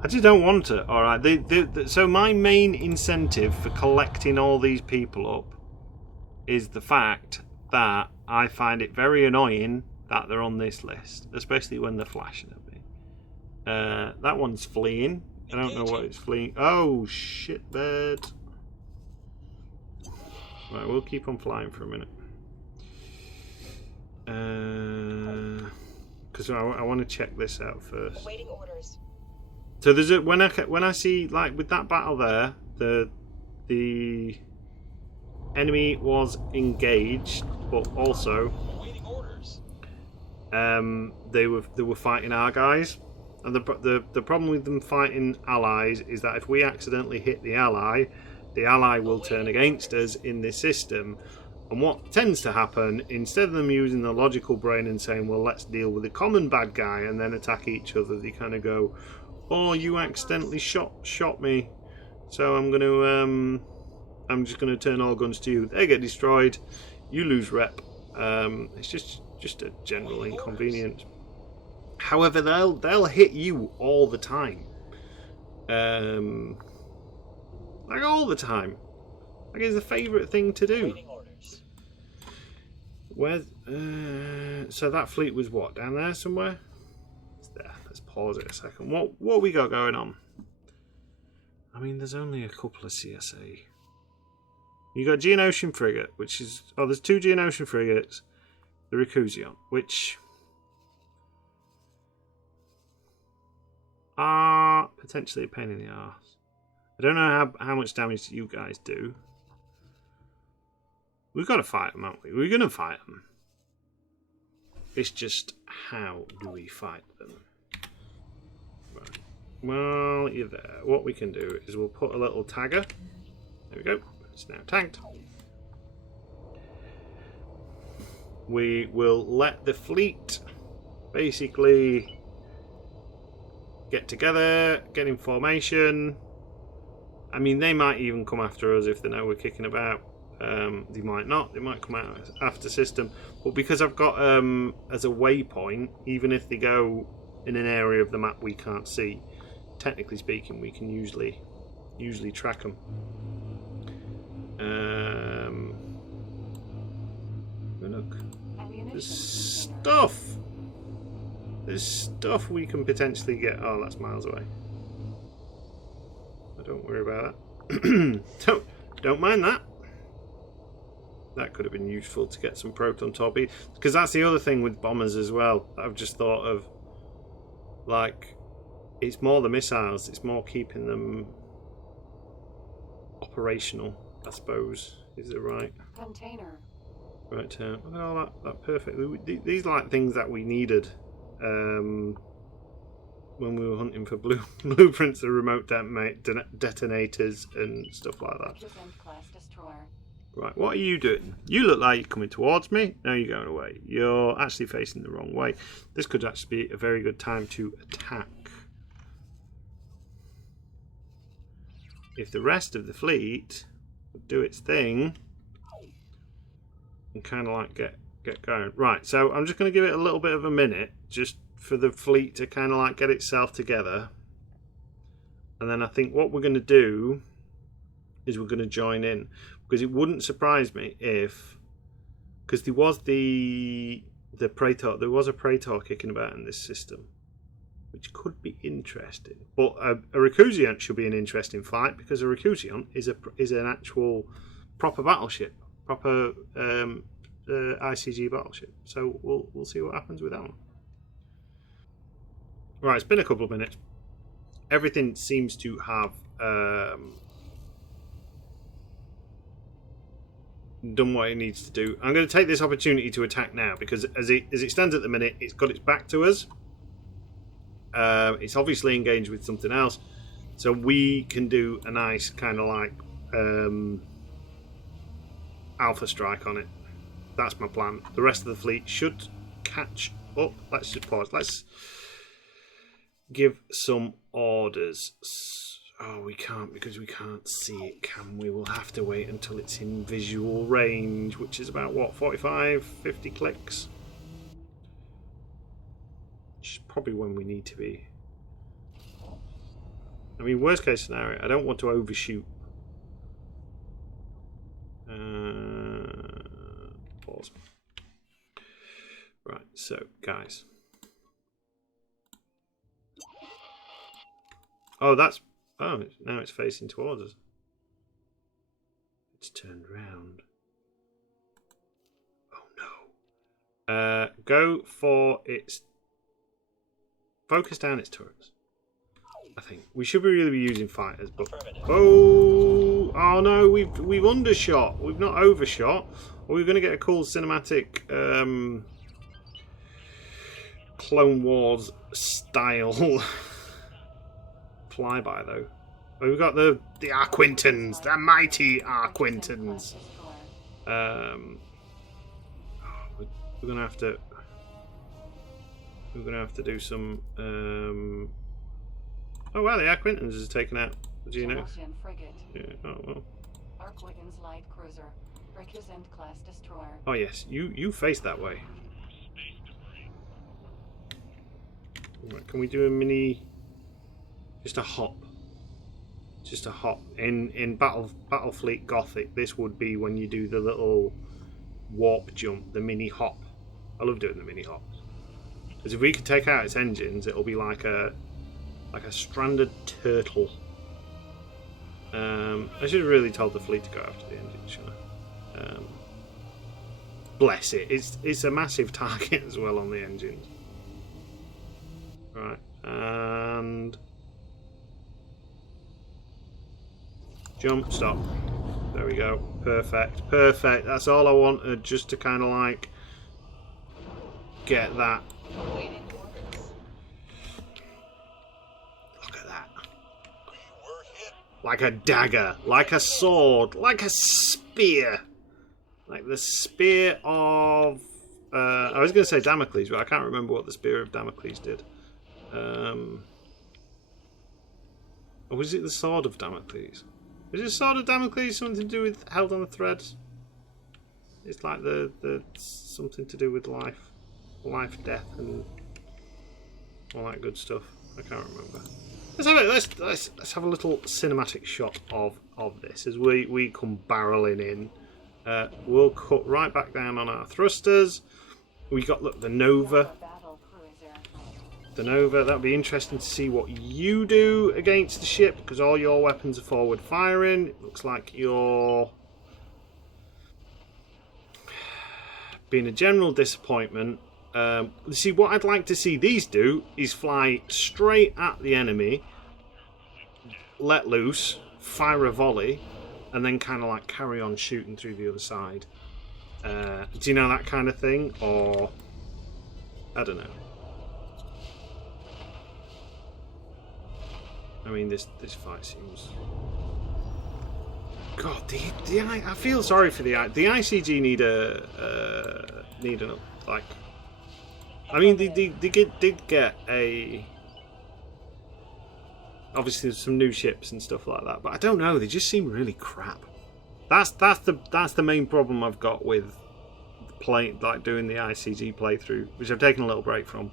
I just don't want to. All right. So my main incentive for collecting all these people up is the fact that I find it very annoying that they're on this list, especially when they're flashing at me. That one's fleeing. I don't know what it's fleeing. Oh, shit, bird. Right, we'll keep on flying for a minute. Because I want to check this out first. Awaiting orders. So there's a when I see, like, with that battle there, the enemy was engaged, but also Awaiting orders. they were fighting our guys. And the problem with them fighting allies is that if we accidentally hit the ally will turn against us in this system. And what tends to happen, instead of them using the logical brain and saying, well, let's deal with the common bad guy and then attack each other, they kind of go, oh, you accidentally shot me, so I'm just gonna turn all guns to you. They get destroyed, you lose rep. It's just a general inconvenience. However, they'll hit you all the time. Like all the time. Like it's a favourite thing to do. Where? So that fleet was what? Down there somewhere? It's there. Let's pause it a second. What we got going on? I mean, there's only a couple of CSA. You got Geonosian frigate, which is there's two Geonosian frigates. The Reclusion, which are potentially a pain in the arse. I don't know how much damage you guys do. We've got to fight them, haven't we? We're going to fight them. It's just, how do we fight them? Right. Well, you're there. What we can do is we'll put a little tagger. There we go. It's now tagged. We will let the fleet basically get together, get in formation. I mean, they might even come after us if they know we're kicking about. They might not. They might come out after system. But because I've got as a waypoint, even if they go in an area of the map we can't see, technically speaking, we can usually track them. Look, there's stuff we can potentially get. Oh, that's miles away. Don't worry about that. Don't mind that. That could have been useful to get some proton torpedoes, because that's the other thing with bombers as well. I've just thought of, like, it's more the missiles. It's more keeping them operational, I suppose. Is it right? Container. Right. Look at all that perfect. These are like things that we needed. When we were hunting for blueprints of remote detonators and stuff like that. Class destroyer. Right, what are you doing? You look like you're coming towards me. No, you're going away. You're actually facing the wrong way. This could actually be a very good time to attack. If the rest of the fleet would do its thing and kind of like get going. Right, so I'm just going to give it a little bit of a minute, just for the fleet to kind of like get itself together, and then I think what we're going to do is we're going to join in, because it wouldn't surprise me if, because there was the Praetor, there was a Praetor kicking about in this system, which could be interesting. But a Reclusion should be an interesting fight, because a Reclusion is an actual proper battleship, proper ICG battleship. So we'll see what happens with that one. Right, it's been a couple of minutes. Everything seems to have done what it needs to do. I'm going to take this opportunity to attack now, because as it stands at the minute, it's got its back to us. It's obviously engaged with something else, so we can do a nice kind of like alpha strike on it. That's my plan. The rest of the fleet should catch up. Let's just pause. Let's give some orders. Oh, we can't, because we can't see it, can we? We'll have to wait until it's in visual range, which is about, what, 45, 50 clicks? Which is probably when we need to be. I mean, worst case scenario, I don't want to overshoot. Pause. Right, so, guys. Oh, that's... Oh, now it's facing towards us. It's turned round. Oh, no. Go for its... Focus down its turrets. I think we should really be using fighters, but oh no, we've undershot. We've not overshot. We're going to get a cool cinematic Clone Wars style flyby though. Oh, we've got the Arquintons, the mighty Arquintons. We're gonna have to. We're gonna have to do some. Oh wow, the Arquintons is taken out. Do you know? Yeah. Oh well. Arquitton's light cruiser, Recusant class destroyer. Oh yes, you face that way. Right, can we do a mini? Just a hop. Just a hop. In Battlefleet Gothic, this would be when you do the little warp jump, the mini hop. I love doing the mini hops. Because if we could take out its engines, it'll be like a stranded turtle. I should have really told the fleet to go after the engines, shouldn't I? Bless it. It's a massive target as well on the engines. Right, and jump, stop. There we go. Perfect. Perfect. That's all I wanted, just to kind of like get that. Look at that. Like a dagger, like a sword, like a spear. Like the spear of... I was going to say Damocles, but I can't remember what the spear of Damocles did. Or was it the sword of Damocles? Is the sword of Damocles something to do with held on the threads? It's like the something to do with life, death, and all that good stuff. I can't remember. Let's have a little cinematic shot of this as we come barreling in. We'll cut right back down on our thrusters. We got, look, the Nova. The Nova, that'll be interesting to see what you do against the ship, because all your weapons are forward firing. It looks like you're being a general disappointment. See, what I'd like to see these do is fly straight at the enemy, let loose, fire a volley, and then kind of like carry on shooting through the other side. Do you know that kind of thing? Or I don't know. I mean, this fight seems... God, I feel sorry for the ICG need an like. I mean, they did get a... Obviously, there's some new ships and stuff like that, but I don't know. They just seem really crap. That's the main problem I've got with doing the ICG playthrough, which I've taken a little break from.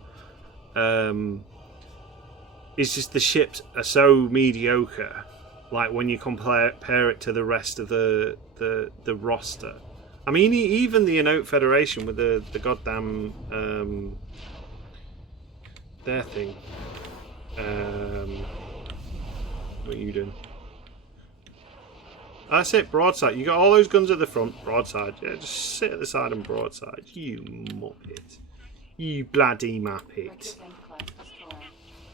It's just the ships are so mediocre. Like when you compare it to the rest of the roster. I mean, even the Enote Federation with the goddamn their thing. What are you doing? That's it, broadside. You got all those guns at the front, broadside. Yeah, just sit at the side and broadside. You muppet. You bloody muppet.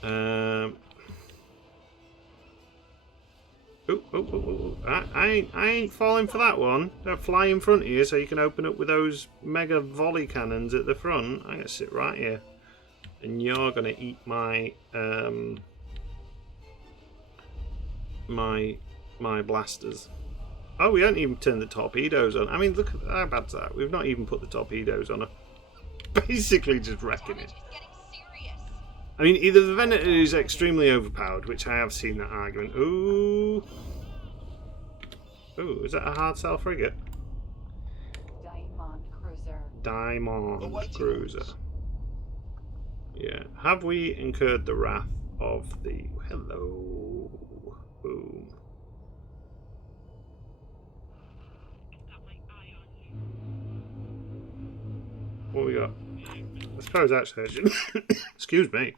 I ain't falling for that one. They'll fly in front of you so you can open up with those mega volley cannons at the front. I'm gonna sit right here, and you're gonna eat my my blasters. Oh, we haven't even turned the torpedoes on. I mean, look at how bad's that. We've not even put the torpedoes on her. Basically just wrecking it. I mean, either the Venator is extremely overpowered, which I have seen that argument. Ooh. Ooh, is that a hard sell frigate? Diamond cruiser. Diamond cruiser. Yeah. Have we incurred the wrath of the... Hello. What we got? I suppose actually I should excuse me.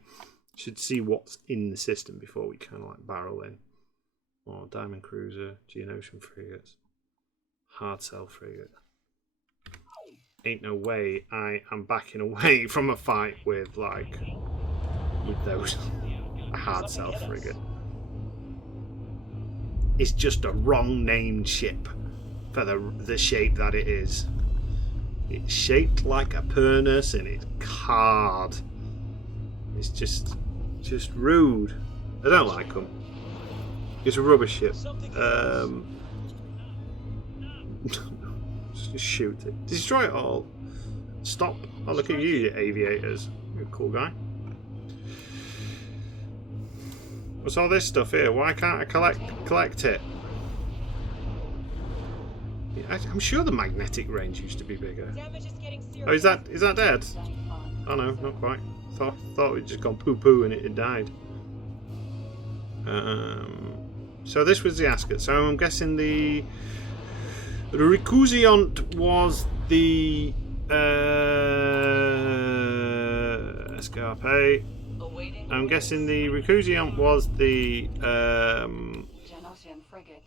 Should see what's in the system before we kind of like barrel in. Oh, Diamond Cruiser, Geonosian frigates, hard cell frigate. Ain't no way I am backing away from a fight with those. A hard cell frigate. It's just a wrong named ship for the shape that it is. It's shaped like a Pernus and it's hard. It's just rude. I don't like them. It's a rubber ship. Just shoot it. Destroy it all. Stop. Oh, look at you aviators. You're a cool guy. What's all this stuff here? Why can't I collect it? I'm sure the magnetic range used to be bigger. Oh, is that dead? Oh no, not quite. Thought we'd just gone poo poo and it had died. So this was the Ascot. So I'm guessing the Recusant was the Escape. I'm guessing the Recusant was the Genosian frigate.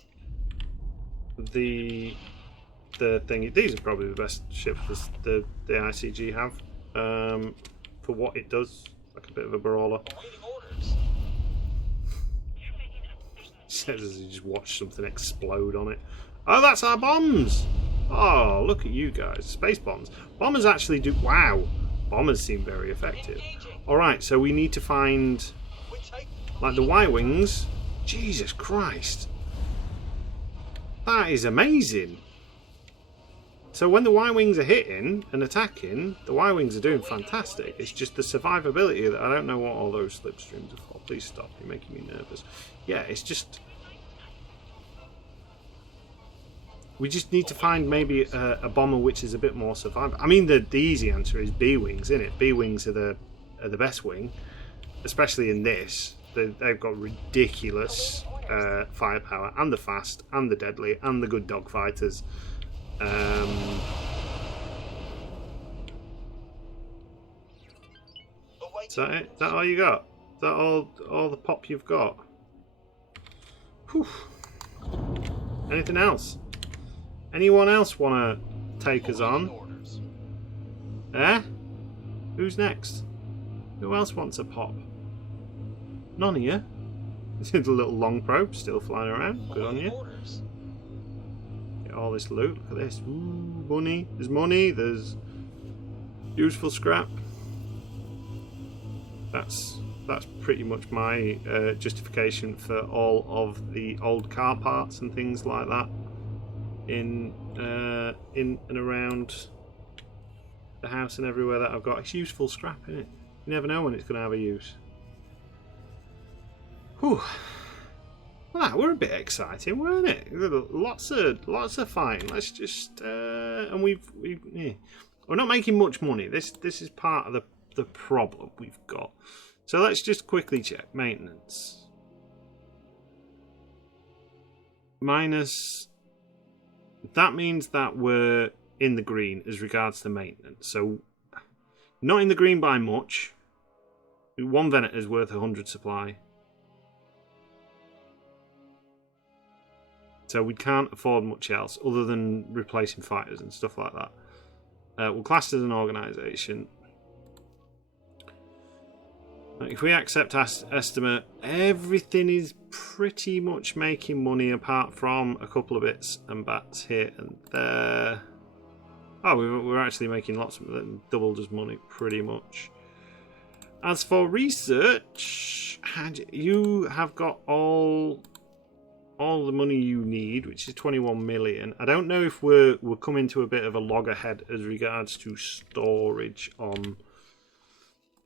the thing. These are probably the best ships the ICG have for what it does. Like a bit of a brawler. Says as he just watched something explode on it. Oh, that's our bombs! Oh, look at you guys. Space bombs. Bombers actually do... Wow! Bombers seem very effective. Alright, so we need to find... like the Y-Wings. Jesus Christ. That is amazing. So when the Y-Wings are hitting and attacking, the Y-Wings are doing fantastic. It's just the survivability that I don't know what all those slipstreams are for. Please stop. You're making me nervous. Yeah, it's just... we just need to find maybe a bomber which is a bit more survivable. I mean, the easy answer is B-Wings, isn't it? B-Wings are the best wing, especially in this. They've got ridiculous firepower, and the fast, and the deadly, and the good dogfighters. Is that it? Is that all you got? Is that all the pop you've got? Whew. Anything else? Anyone else want to take us on? Eh? Who's next? Who else wants a pop? None of you. The little long probe still flying around. Good on you. Get all this loot. Look at this. Ooh, money. There's money. There's useful scrap. That's pretty much my justification for all of the old car parts and things like that in and around the house and everywhere that I've got. It's useful scrap, isn't it? You never know when it's going to have a use. Whew. Well, that were a bit exciting, weren't it? Lots of fighting. Let's just and we're not making much money. This is part of the problem we've got. So let's just quickly check maintenance. Minus. That means that we're in the green as regards to maintenance. So not in the green by much. One Venator is worth 100 supply. So we can't afford much else other than replacing fighters and stuff like that. We're classed as an organisation. If we accept estimate, everything is pretty much making money apart from a couple of bits and bats here and there. Oh, we're actually making lots of them, doubled as money pretty much. As for research, you have got all the money you need, which is 21 million. I don't know if we're coming to a bit of a loggerhead as regards to storage on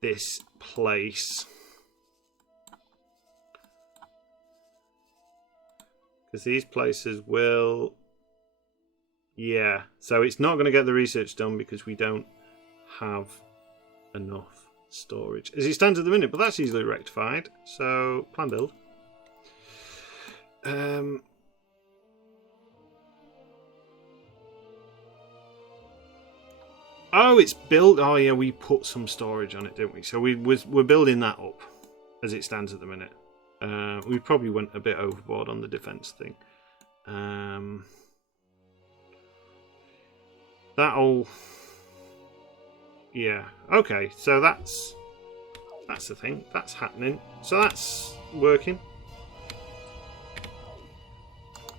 this place, because these places will, yeah, so it's not going to get the research done because we don't have enough storage as it stands at the minute, but that's easily rectified. So plan build. Oh, it's built. Oh yeah, we put some storage on it, didn't we? So we're building that up as it stands at the minute. We probably went a bit overboard on the defense thing. That'll. Yeah. Okay. So that's the thing. That's happening. So that's working.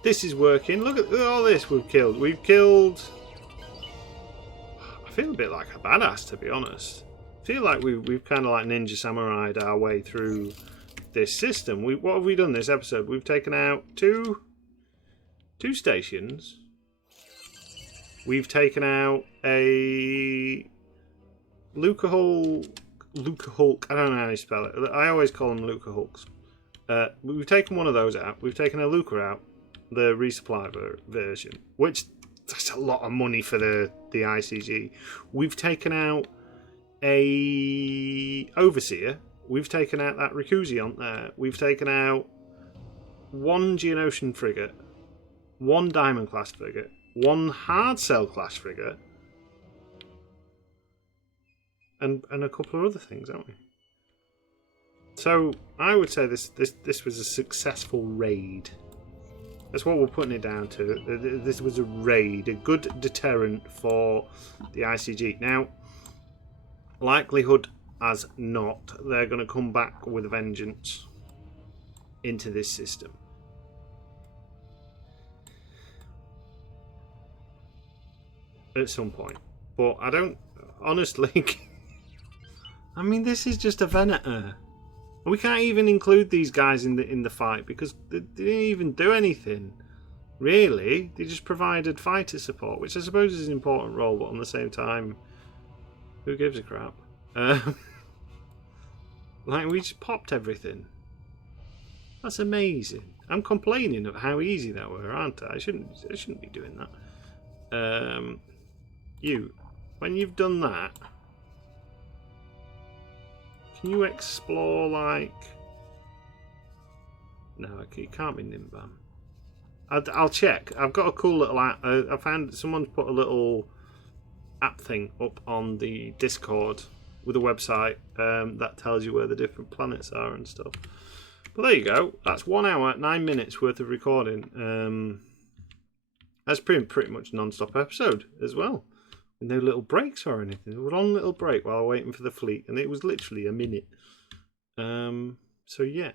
This is working. Look at all this we've killed. We've killed. I feel a bit like a badass, to be honest. I feel like we've kind of like Ninja Samurai'd our way through this system. What have we done this episode? We've taken out two stations. We've taken out a Luca Hulk. I don't know how you spell it. I always call them Luca Hulks. We've taken one of those out. We've taken a Luca out, the resupply version, which that's a lot of money for the ICG. We've taken out a Overseer. We've taken out that Rikuzi there. We've taken out one Geonosian frigate, one Diamond class frigate, one Hard Cell class frigate, and a couple of other things, haven't we? So I would say this was a successful raid. That's what we're putting it down to. This was a raid, a good deterrent for the ICG. Now, likelihood as not, they're going to come back with a vengeance into this system. At some point. But I don't, honestly, I mean, this is just a Venator. We can't even include these guys in the fight because they didn't even do anything. Really, they just provided fighter support, which I suppose is an important role, but on the same time, who gives a crap? Like, we just popped everything. That's amazing. I'm complaining of how easy that were, aren't I? I shouldn't be doing that. When you've done that, can you explore, like... No, it can't be Nimbam. I'll check. I've got a cool little app. I found someone's put a little app thing up on the Discord with a website that tells you where the different planets are and stuff. But there you go. That's 1 hour, 9 minutes worth of recording. That's pretty much non-stop episode as well. With no little breaks or anything. There was one little break while waiting for the fleet, and it was literally a minute. So yeah.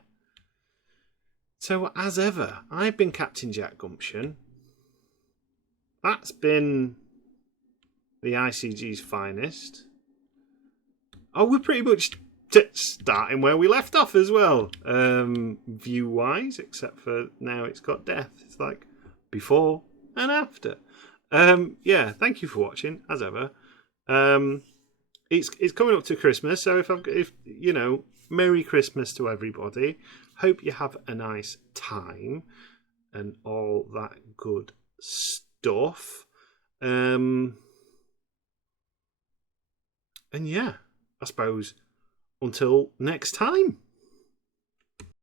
So as ever, I've been Captain Jack Gumption. That's been the ICG's finest. Oh, we're pretty much starting where we left off as well, view-wise, except for now it's got death. It's like before and after. Yeah, thank you for watching, as ever. It's coming up to Christmas, so if you know, Merry Christmas to everybody. Hope you have a nice time and all that good stuff. And yeah, I suppose until next time.